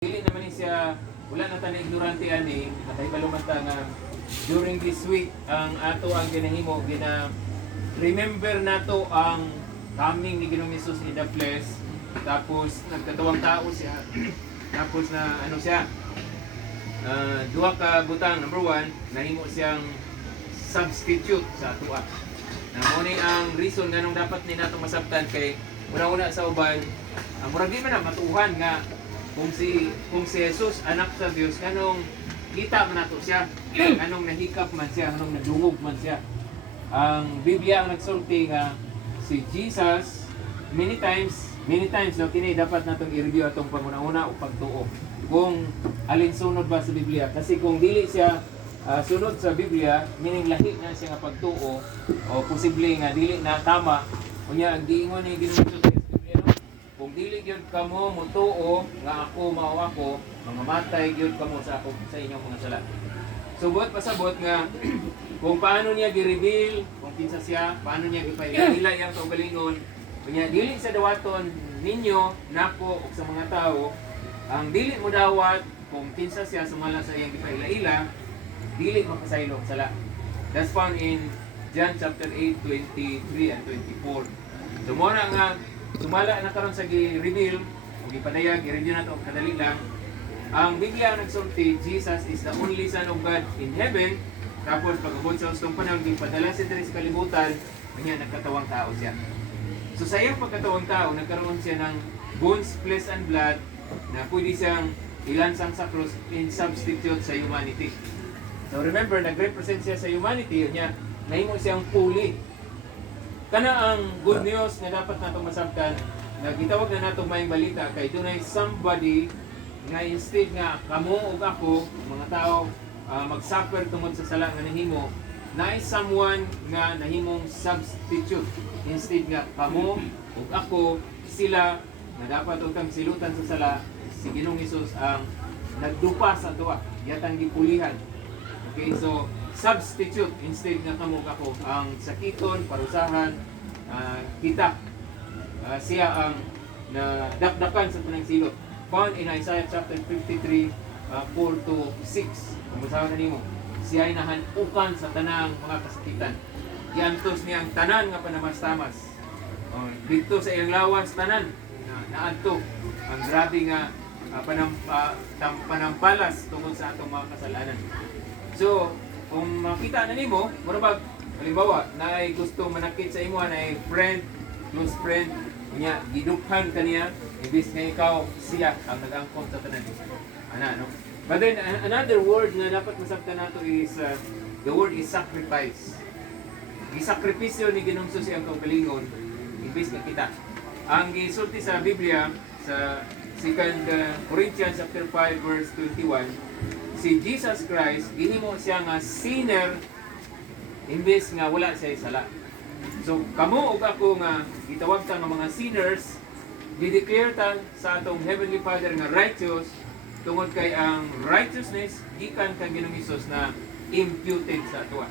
Dili naman ni siya, wala na tayo ignorante ani, nakahibalo ta nga during this week ang ato ang ginahimo, remember nato ang coming ni Ginoong Hesus in the flesh. Tapos nagkatawang tao siya. Tapos na ano siya, duha ka butang. Number one, nahimo siyang substitute sa ato. Na mo ni ang reason nganong dapat ni nato masabtan kay una-una sa uban, murag di man na matuhan nga kung si Jesus anak sa Dios, kanong kita man nato siya, kanong nahikap man siya, kanong nadungog man siya. Ang Biblia ang nagsulti nga si Jesus many times no, kini dapat natong i-review atong panguna-una o pagtuo kung alin sunod ba sa Biblia, kasi kung dili siya sunod sa Biblia, meaning lahi na siya nga pagtuo o posible nga dili na tama, unya ang giingon ni Ginoong Hesus sa Biblia, no? Kung dili gyud kamo mutuo nga ako mao ako, mamamatay gyud kamo sa ako sa inyong mga sala. Subot pasabot nga kung paano niya gi-reveal, kung kinsa siya, paano niya gipaila yang kaugalingon, unya dili sa dawaton ninyo nako ug sa mga tao, ang dili mo dawat kung kinsa siya sumala sa iyang gipaila-ila, dili makasaylo og sala. That's found in John chapter 8, 23 and 24. So mo na nga sumala na karon sa gi-reveal ug ipadayag, i-review nato kadali lang. Ang Biblia ang nagsulti, Jesus is the only Son of God in heaven. Tapos pag-abot sa ustong panahon, gipadala siya diri sa kalibutan, kanya nagkatawang tao siya. So sa iyang pagkatawang tao, nagkaroon siya ng bones, flesh and blood na pwede siyang ilansang sa cross in substitute sa humanity. So remember, nag-represent siya sa humanity, niya nahimo siyang fully. Kana ang good news na dapat natong masabtan, na gitawag na natong maayong balita kay dunay somebody nga instead nga kamo ug ako, mga tao, mag-suffer tungod sa sala nga nahimo, na someone nga nahimong substitute. Instead nga kamo ug ako, sila na dapat utang silutan sa sala, si Ginoong Hesus ang nagdupa sa duwa, yatang gipulihan. Okay, so substitute, instead nga kamo ug ako, ang sakiton, parusahan, kita, siya ang nadakdakan sa tanang silot. Found in Isaiah chapter 53, 4 to 6. Kung masawa na nimo, siya ay nahanukan sa tanang mga kasakitan. Giantos niya ang tanan nga panamastamas. Dito sa iyang lawas, tanan naadto ang grabe nga panampalas tungkol sa atong mga kasalanan. So, kung makita na nimo, murabag, halimbawa, na ay gusto manakit sa imo, na ay friend, close friend, niya, giduphan kaniya, ibis nga ikaw, siya ang nag-angkot sa tanan. No? But then, another word na dapat masabtan nato is, the word is sacrifice. Gisakripisyo ni Ginoong Hesus ang kaugalingon, ibis nga kita. Ang gisulti sa Biblia, sa 2 Corinthians chapter 5 verse 21, si Jesus Christ, ginimo siya nga sinner, imbes nga wala siya sala. So, kamo ug ako nga gitawag ta nga mga sinners, di-declare ta sa atong Heavenly Father nga righteous, tungod kay ang righteousness gikan kang Ginoong Hesus na imputed sa ato.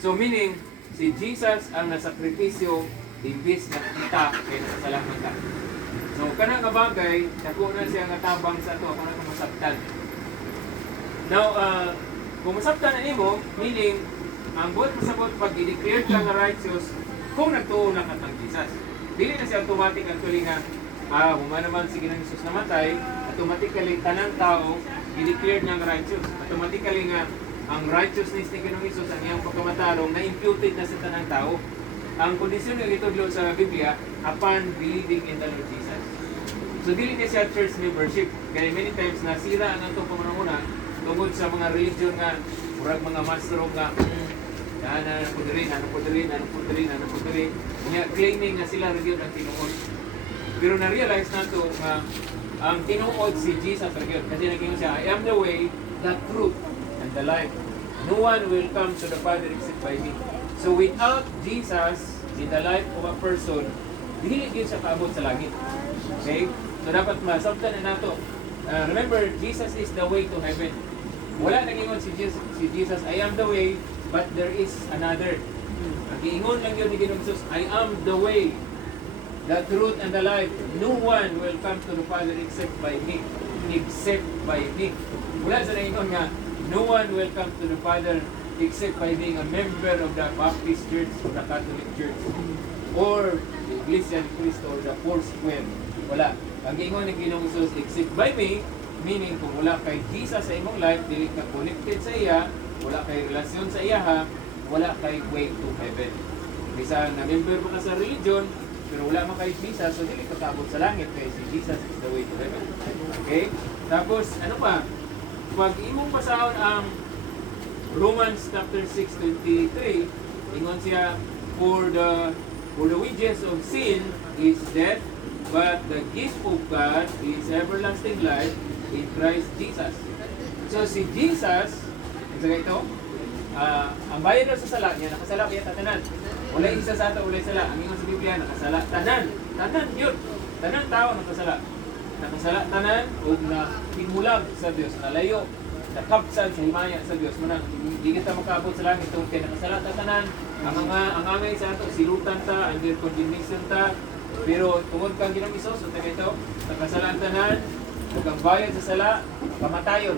So meaning, si Jesus ang nasakripisyo imbis na kita kay nasalamat ka. So kana nga bagay, dako na siya nga tabang sa ato, kana nga masabtan. Now, kung masabtan na nimo, meaning ang buot pasabot pag i-declare ka nga righteous, kung nagtuo na ka kang Jesus. Dili na siya automatic actually nga humana naman si Ginoong Hesus namatay, automatically tanang tao i-declare niya nga righteous. Automatically nga ang righteousness ni Ginoong Hesus, ang iyang pagkamatarong, na-imputed na sa tanang tao. Ang kondisyon nga gitudlo sa Biblia, upon believing in the Lord Jesus. So dili na siya church membership. Kaya many times nasira ang atong panguna tungod sa mga religion nga murag mga master nga ano po diri, claiming na sila rin ang tinuod. Pero na-realize nato nga ang tinuod si Jesus rin. Kasi naging siya, I am the way, the truth, and the life. No one will come to the Father except by me. So without Jesus in the life of a person, dili gyud siya kaabot sa langit. Okay? So dapat masabtan na nato. Remember, Jesus is the way to heaven. Wala nag-ingon si Jesus, I am the way, but there is another. Nag-iingon lang yun ni Ginoong Hesus, I am the way, the truth, and the life. No one will come to the Father except by me. except by me. Wala sa naingon nga, no one will come to the Father except by being a member of the Baptist Church or the Catholic Church or the Iglesia ni Cristo or the Foursquare. Wala. Ang ingon ni Ginoong Hesus, except by me, meaning kung wala kay Jesus sa imong life, dili ka connected sa iya, wala kay relasyon sa iya ha, wala kay way to heaven. Bisan na member mo ka sa religion, pero wala man kay Jesus, so dili ka kaabot sa langit kay si Jesus is the way to heaven. Okay? Tapos, ano pa? Pag imong basahon ang Romans chapter 6:23, ingon siya, for the wages of sin is death, but the gift of God is everlasting life in Christ Jesus. So si Jesus, sa ito, ang bayad daw sa sala niya, nakasala kaya tatanan. Wala isa sa ato, wala sala. Ang ingon sa Biblia, nakasala tanan. Tanan yun. Tanan tao nakasala. Nakasala tanan o na himulag sa Dios, nalayo, nakapsan sa himaya sa Dios. Muna, hindi kita makaabot sa langit tungkol kaya nakasala tanan. Ang angay sa ato, silutan ta, under condemnation ta. Pero tungod kang Ginoong Hesus, so ito, nakasalaan tanan, huwag kang bayad sa sala, kamatayon.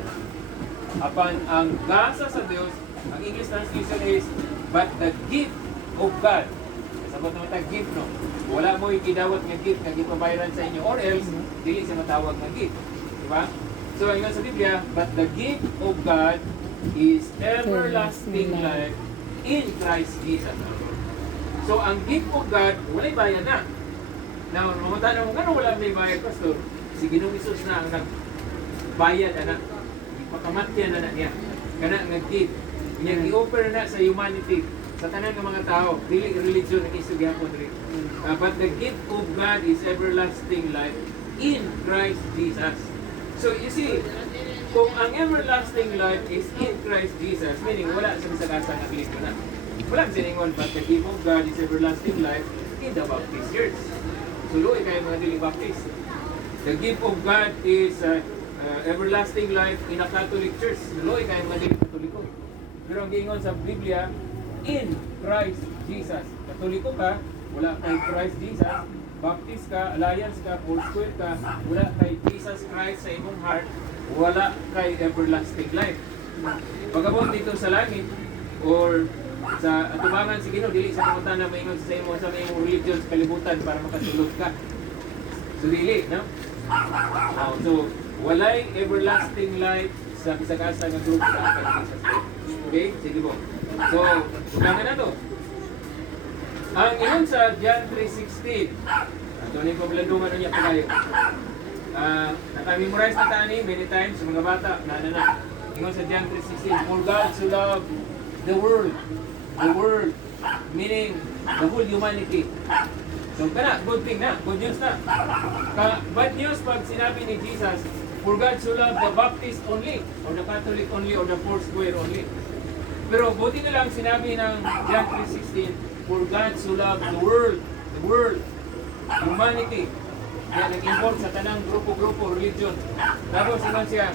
Apan ang gasa sa Dios, ang English translation is, but the gift of God. Sabot naman tayo gift, no? Wala mo gidawat nga gift nga gipabayaran sa inyo, or else, dili siya matawag nga gift. Diba? So, ang sa Biblia, but the gift of God is everlasting life in Christ Jesus. So, ang gift of God, wala'y bayad na. Now, mamatana mo, gano'n wala may bayad, Pastor? Si Ginoong Hesus na ang nagbayad, anak. Ipakamatyan na niya. Kana nga gift. Niya, i-offer na sa humanity, sa tanan ng mga tao. Dili religion ang isugihapon rin. But the gift of God is everlasting life in Christ Jesus. So, you see, kung ang everlasting life is in Christ Jesus, meaning wala sa misagasa ng Kristo na. Wala siningon, but the gift of God is everlasting life in the Baptist Church. Suloy kayo mga diling Baptist. The gift of God is everlasting life in a Catholic Church. Suloy kayo mga diling Katoliko. Pero ang giingon sa Biblia, in Christ Jesus. Katoliko ka, wala kay Christ Jesus. Baptist ka, Alliance ka, Foursquare ka, wala kay Jesus Christ sa imong heart, wala kay everlasting life. Pagabot dito sa langit, or sa atubangan si Ginoo, dili sa mga na maingon sa imong religion sa kalibutan para makasulod ka. So dili, no? So walay everlasting life sa bisag-asa nga grupo sa akin Jesus. Okay? Sige po. So, ulangan na to. Ang ingon sa John 3:16, ito na yung pablandungan niya pagayo. Nakamemorize na tayo many times sa mga bata, na. Ingon sa John 3:16, for God so loved the world, meaning the whole humanity. So kana, good thing na, good news na. Bad news pag sinabi ni Jesus, for God so loved the Baptist only, or the Catholic only, or the Foursquare only. Pero buti na lang sinabi ng John 3:16, for God so loved the world, humanity. Kaya nag-import sa tanang grupo-grupo, religion. Tapos naman siya,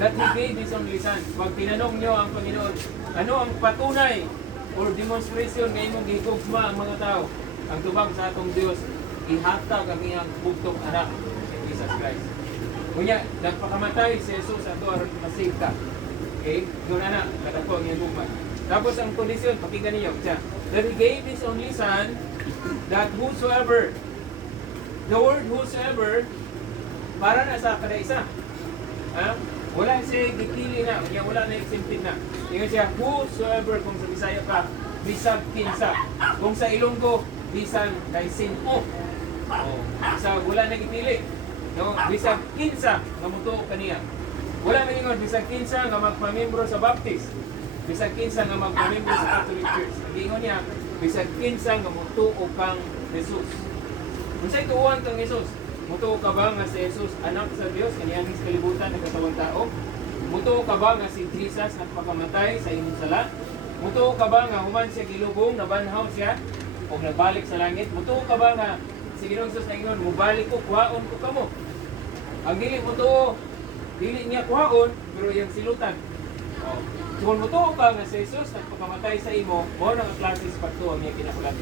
that He gave His only Son. Pag tinanong nyo ang Panginoon, ano ang patunay or demonstration na imong gihigugma ang mga tao? Ang tubag sa atong Diyos, ihatag ang iyang bugtong anak, si Jesus Christ. Kunya, nagpakamatay si Jesus ato aron masave ka. Okay? Doon na, natagpo ang iyang gugma. Tapos ang kondisyon, pakinggan niyo siya, that He gave His only Son, that whosoever, the word whosoever, para na sa kada isa. Wala siya gipili na, wala na exempted na. Tingnan siya, whosoever, kung sa Bisaya ka, bisag kinsa. Kung sa Ilonggo, bisan kay sino. Sa wala na gipili. No, bisag kinsa nga mutuo kaniya. Wala na ingon bisag kinsa nga magpamembro sa Baptist. Bisag kinsa nga magpamembro sa Catholic Church. Ang ingon niya, bisag kinsa nga mutuo kang Jesus. Unsay tuuhan kang Jesus? Mutuo ka ba nga si Jesus anak sa Dios kaniya sa kalibutan ng katawang tao? Mutuo ka ba nga si Jesus nagpakamatay sa imong sala? Mutuo ka ba nga human siya gilubong, nabanhaw siya o nagbalik sa langit? Mutuo ka ba nga si Ginoong Jesus na ingon, mubalik ko, kuhaon ko kamo? Ang dili mutuo, dili niya kuhaon, pero yung silutan. So kung mutuo ka nga si Jesus nagpakamatay sa imo, mo na ang klases pagtuo niya kinahanglan.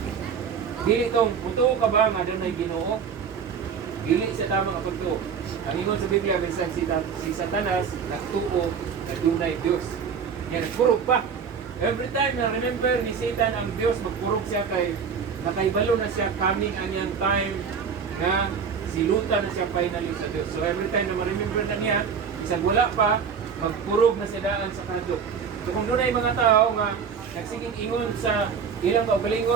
Dili tong mutuo ka ba nga doon ay Ginoo? dili sa tamang apagtuo. Ang ingon sa Biblia, bisan si Satanas, nagtuo na dunay Diyos. Yan, nagpurog pa. Every time na remember ni Satan ang Diyos, magpurog siya kay nakaibalo na siya coming ang yung time na silutan na siya finally sa Diyos. So every time na ma-remember na niya, isang wala pa, magpurog na siya daan sa kadto. So kung doon ay mga tao nga nagsiging ingon sa ilang kaugalingon,